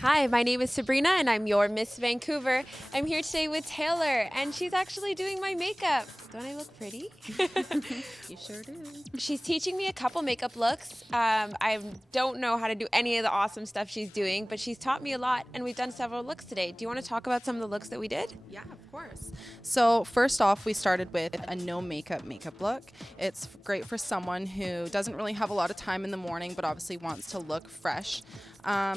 Hi, my name is Sabrina and I'm your Miss Vancouver. I'm here today with Taylor and she's actually doing my makeup. Don't I look pretty? You sure do. She's teaching me a couple makeup looks. I don't know how to do any of the awesome stuff she's doing, but she's taught me a lot and we've done several looks today. Do you want to talk about some of the looks that we did? Yeah, of course. So first off, we started with a no makeup look. It's great for someone who doesn't really have a lot of time in the morning, but obviously wants to look fresh.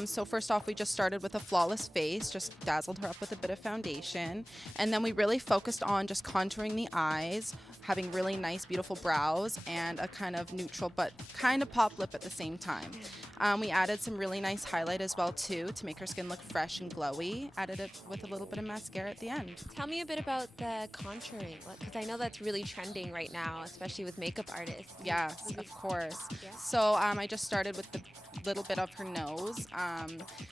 So first off, we just started with a flawless face, just dazzled her up with a bit of foundation. And then we really focused on just contouring the eyes, having really nice, beautiful brows, and a kind of neutral but kind of pop lip at the same time. We added some really nice highlight as well too to make her skin look fresh and glowy. Added it with a little bit of mascara at the end. Tell me a bit about the contouring, because I know that's really trending right now, especially with makeup artists. Yes, of course. Yeah. So I just started with the little bit of her nose.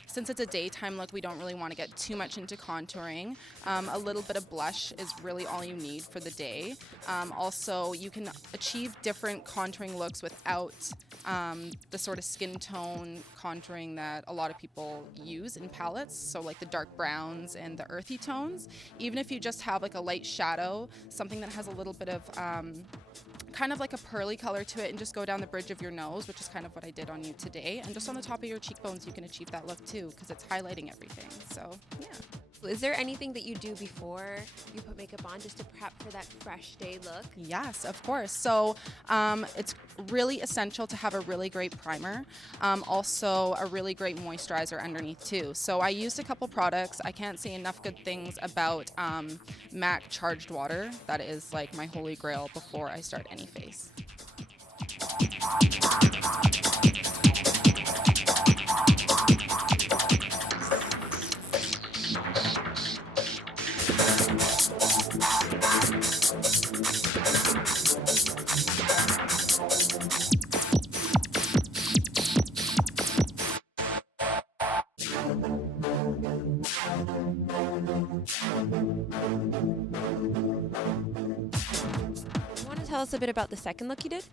Since it's a daytime look, we don't really want to get too much into contouring. A little bit of blush is really all you need for the day. Also, you can achieve different contouring looks without the sort of skin tone contouring that a lot of people use in palettes, so like the dark browns and the earthy tones. Even if you just have like a light shadow, something that has a little bit of kind of like a pearly color to it, and just go down the bridge of your nose, which is kind of what I did on you today, and just on the top of your cheekbones you can achieve that look too, because it's highlighting everything. So yeah. Is there anything that you do before you put makeup on just to prep for that fresh day look? Yes, of course. So it's really essential to have a really great primer, also a really great moisturizer underneath too. So I used a couple products. I can't say enough good things about MAC Charged Water. That is like my holy grail before I start any face. You want to tell us a bit about the second look you did?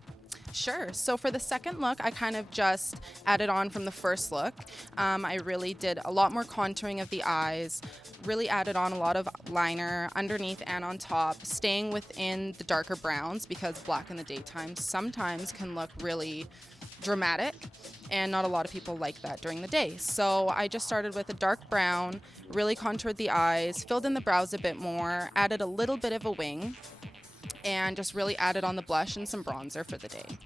Sure. So for the second look, I kind of just added on from the first look. I really did a lot more contouring of the eyes, really added on a lot of liner underneath and on top, staying within the darker browns, because black in the daytime sometimes can look really dramatic, and not a lot of people like that during the day. So I just started with a dark brown, really contoured the eyes, filled in the brows a bit more, added a little bit of a wing, and just really added on the blush and some bronzer for the day.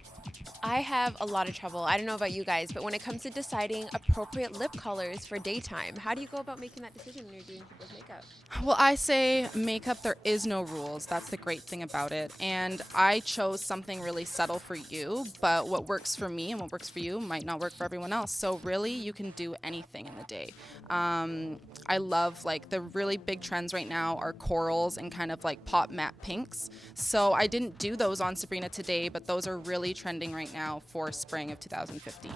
I have a lot of trouble. I don't know about you guys, but when it comes to deciding appropriate lip colors for daytime, how do you go about making that decision when you're doing people's makeup? Well, I say makeup, there is no rules. That's the great thing about it. And I chose something really subtle for you, but what works for me and what works for you might not work for everyone else. So really, you can do anything in the day. I love, like, the really big trends right now are corals and kind of like pop matte pinks. So I didn't do those on Sabrina today, but those are really trending right now for spring of 2015.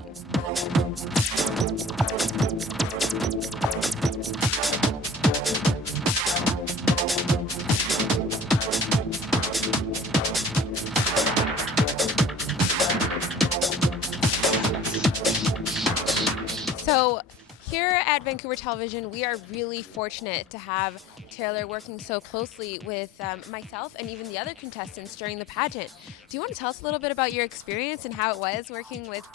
So here at Vancouver Television, we are really fortunate to have Taylor working so closely with myself and even the other contestants during the pageant. Do you want to tell us a little bit about your experience and how it was working with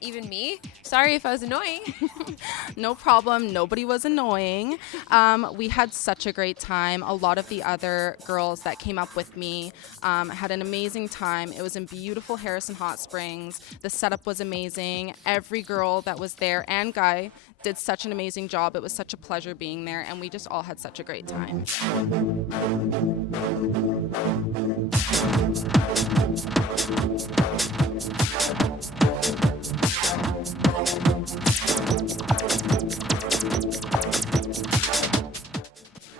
even me. Sorry if I was annoying. No problem. Nobody was annoying. We had such a great time. A lot of the other girls that came up with me had an amazing time. It was in beautiful Harrison Hot Springs. The setup was amazing. Every girl that was there and guy did such an amazing job. It was such a pleasure being there, and we just all had such a great time.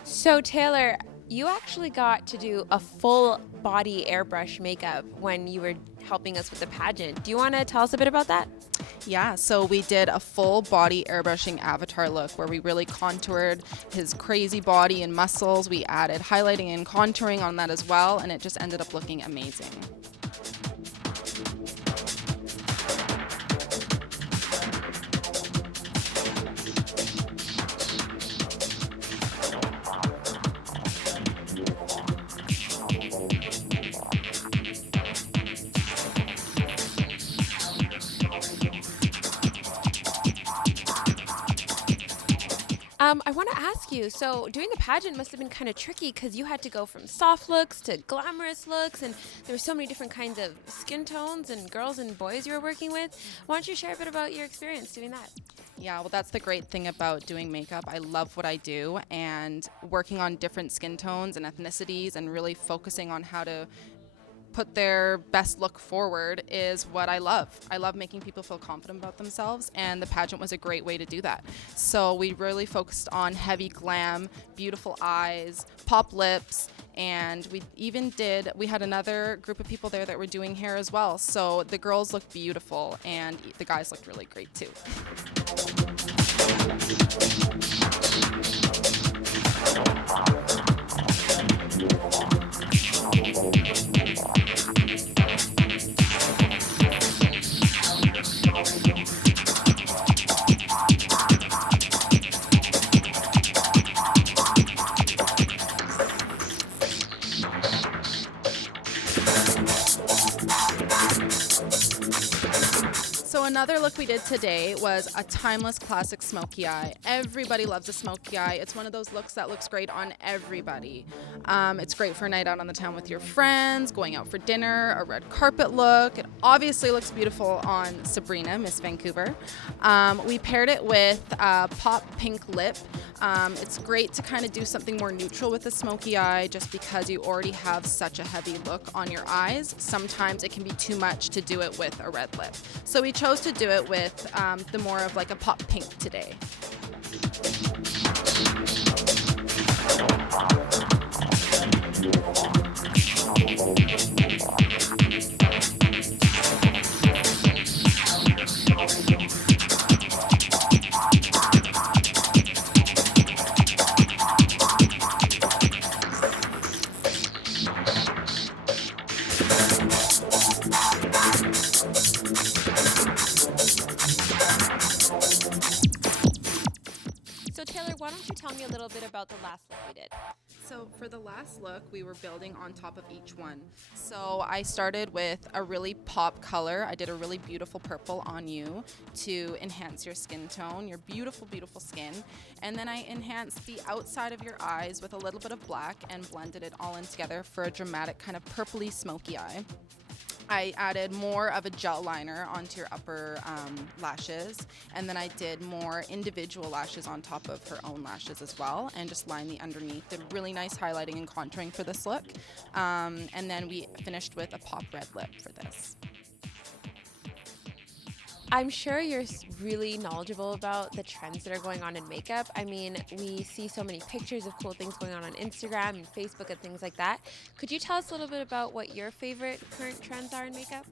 So Taylor, you actually got to do a full body airbrush makeup when you were helping us with the pageant. Do you want to tell us a bit about that? Yeah, so we did a full body airbrushing avatar look where we really contoured his crazy body and muscles. We added highlighting and contouring on that as well, and it just ended up looking amazing. I want to ask you, so doing the pageant must have been kind of tricky because you had to go from soft looks to glamorous looks, and there were so many different kinds of skin tones and girls and boys you were working with. Why don't you share a bit about your experience doing that? Yeah, well, that's the great thing about doing makeup. I love what I do, and working on different skin tones and ethnicities and really focusing on how to put their best look forward is what I love. I love making people feel confident about themselves, and the pageant was a great way to do that. So we really focused on heavy glam, beautiful eyes, pop lips, and we had another group of people there that were doing hair as well. So the girls looked beautiful and the guys looked really great too. So another look we did today was a timeless classic smoky eye. Everybody loves a smoky eye. It's one of those looks that looks great on everybody. It's great for a night out on the town with your friends, going out for dinner, a red carpet look. It obviously looks beautiful on Sabrina, Miss Vancouver. We paired it with a pop pink lip. It's great to kind of do something more neutral with the smoky eye just because you already have such a heavy look on your eyes. Sometimes it can be too much to do it with a red lip. So we chose to do it with the more of like a pop pink today. So Taylor, why don't you tell me a little bit about the last look we did? So for the last look, we were building on top of each one. So I started with a really pop color. I did a really beautiful purple on you to enhance your skin tone, your beautiful, beautiful skin. And then I enhanced the outside of your eyes with a little bit of black and blended it all in together for a dramatic kind of purpley smoky eye. I added more of a gel liner onto your upper lashes, and then I did more individual lashes on top of her own lashes as well, and just lined the underneath. Did really nice highlighting and contouring for this look, and then we finished with a pop red lip for this. I'm sure you're really knowledgeable about the trends that are going on in makeup. I mean, we see so many pictures of cool things going on Instagram and Facebook and things like that. Could you tell us a little bit about what your favorite current trends are in makeup?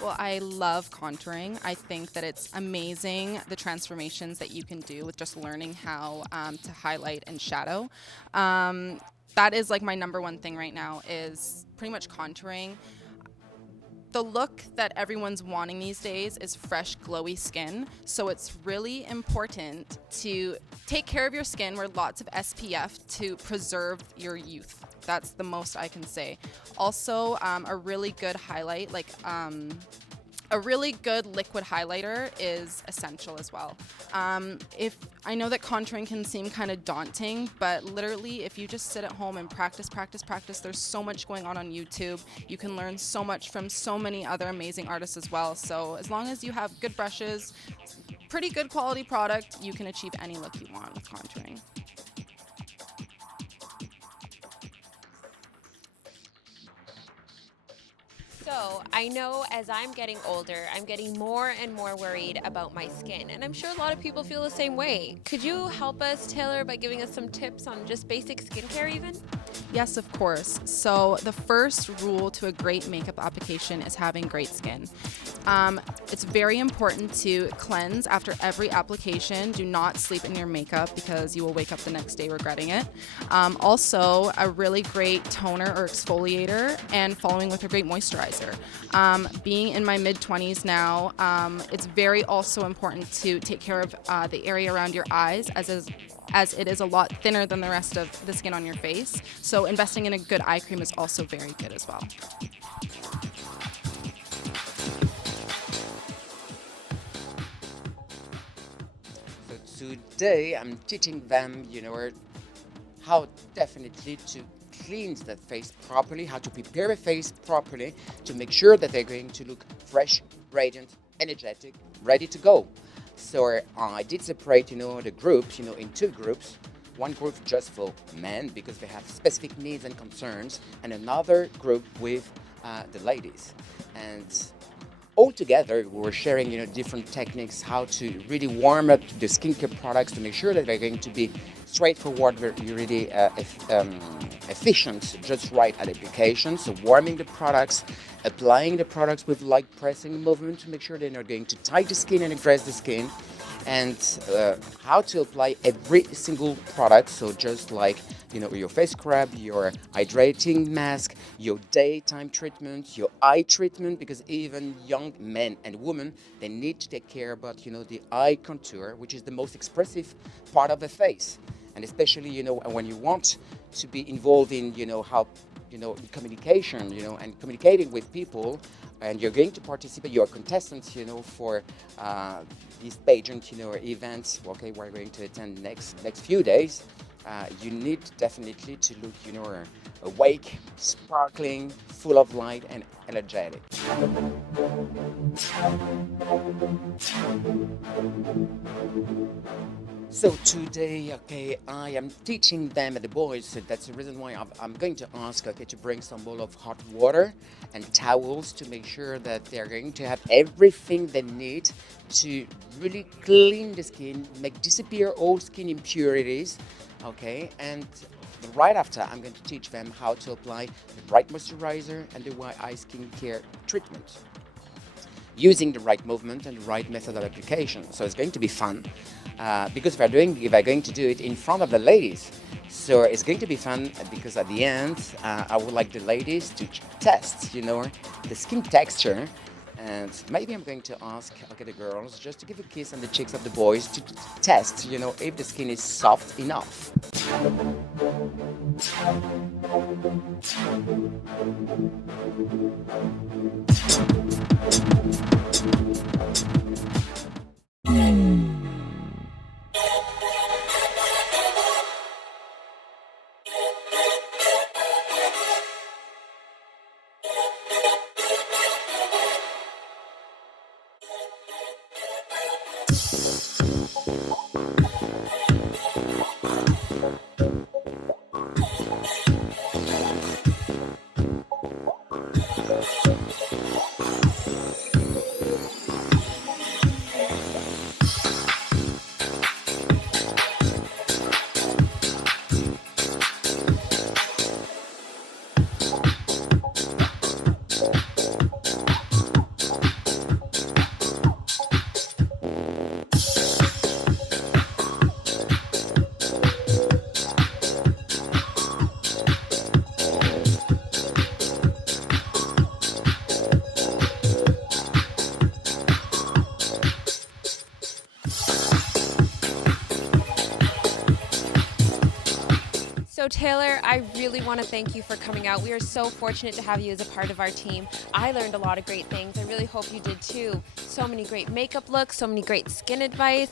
Well, I love contouring. I think that it's amazing the transformations that you can do with just learning how to highlight and shadow. That is like my number one thing right now is pretty much contouring. The look that everyone's wanting these days is fresh, glowy skin. So it's really important to take care of your skin, wear lots of SPF to preserve your youth. That's the most I can say. Also, a really good highlight, like A really good liquid highlighter is essential as well. If I know that contouring can seem kind of daunting, but literally if you just sit at home and practice, practice, practice, there's so much going on YouTube. You can learn so much from so many other amazing artists as well. So as long as you have good brushes, pretty good quality product, you can achieve any look you want with contouring. So, I know as I'm getting older, I'm getting more and more worried about my skin, and I'm sure a lot of people feel the same way. Could you help us, Taylor, by giving us some tips on just basic skincare, even? Yes, of course. So the first rule to a great makeup application is having great skin. It's very important to cleanse after every application. Do not sleep in your makeup because you will wake up the next day regretting it. Also, a really great toner or exfoliator and following with a great moisturizer. Being in my mid-20s now, it's very also important to take care of the area around your eyes as it is a lot thinner than the rest of the skin on your face. So investing in a good eye cream is also very good as well. So today I'm teaching them, how definitely to cleanse that face properly, how to prepare a face properly to make sure that they're going to look fresh, radiant, energetic, ready to go. So I did separate, the groups, in two groups. One group just for men because they have specific needs and concerns, and another group with the ladies. And all together, we were sharing, different techniques, how to really warm up the skincare products to make sure that they're going to be straightforward, really efficient, just right at application. So warming the products, applying the products with light pressing movement to make sure they're not going to tie the skin and aggress the skin, and how to apply every single product. So just like your face scrub, your hydrating mask, your daytime treatment, your eye treatment, because even young men and women, they need to take care about the eye contour, which is the most expressive part of the face. And especially when you want to be involved in how in communication, and communicating with people, and you're going to participate, you're contestants, for these pageant, events, okay, we're going to attend next few days. You need definitely to look, awake, sparkling, full of light, and energetic. So today, okay, I am teaching them, the boys, so that's the reason why I'm going to ask, okay, to bring some bowl of hot water and towels to make sure that they're going to have everything they need to really clean the skin, make disappear all skin impurities, okay, and right after I'm going to teach them how to apply the right moisturizer and the right eye skincare treatment, using the right movement and the right method of application. So it's going to be fun because if they're going to do it in front of the ladies, so it's going to be fun because at the end, I would like the ladies to test, the skin texture. And maybe I'm going to ask, okay, the girls just to give a kiss on the cheeks of the boys to test, if the skin is soft enough. So Taylor, I really want to thank you for coming out. We are so fortunate to have you as a part of our team. I learned a lot of great things. I really hope you did too. So many great makeup looks, so many great skin advice.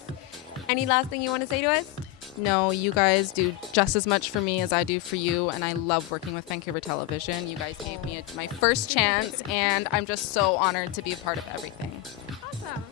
Any last thing you want to say to us? No, you guys do just as much for me as I do for you, and I love working with Vancouver Television. You guys gave me my first chance, and I'm just so honored to be a part of everything. Awesome.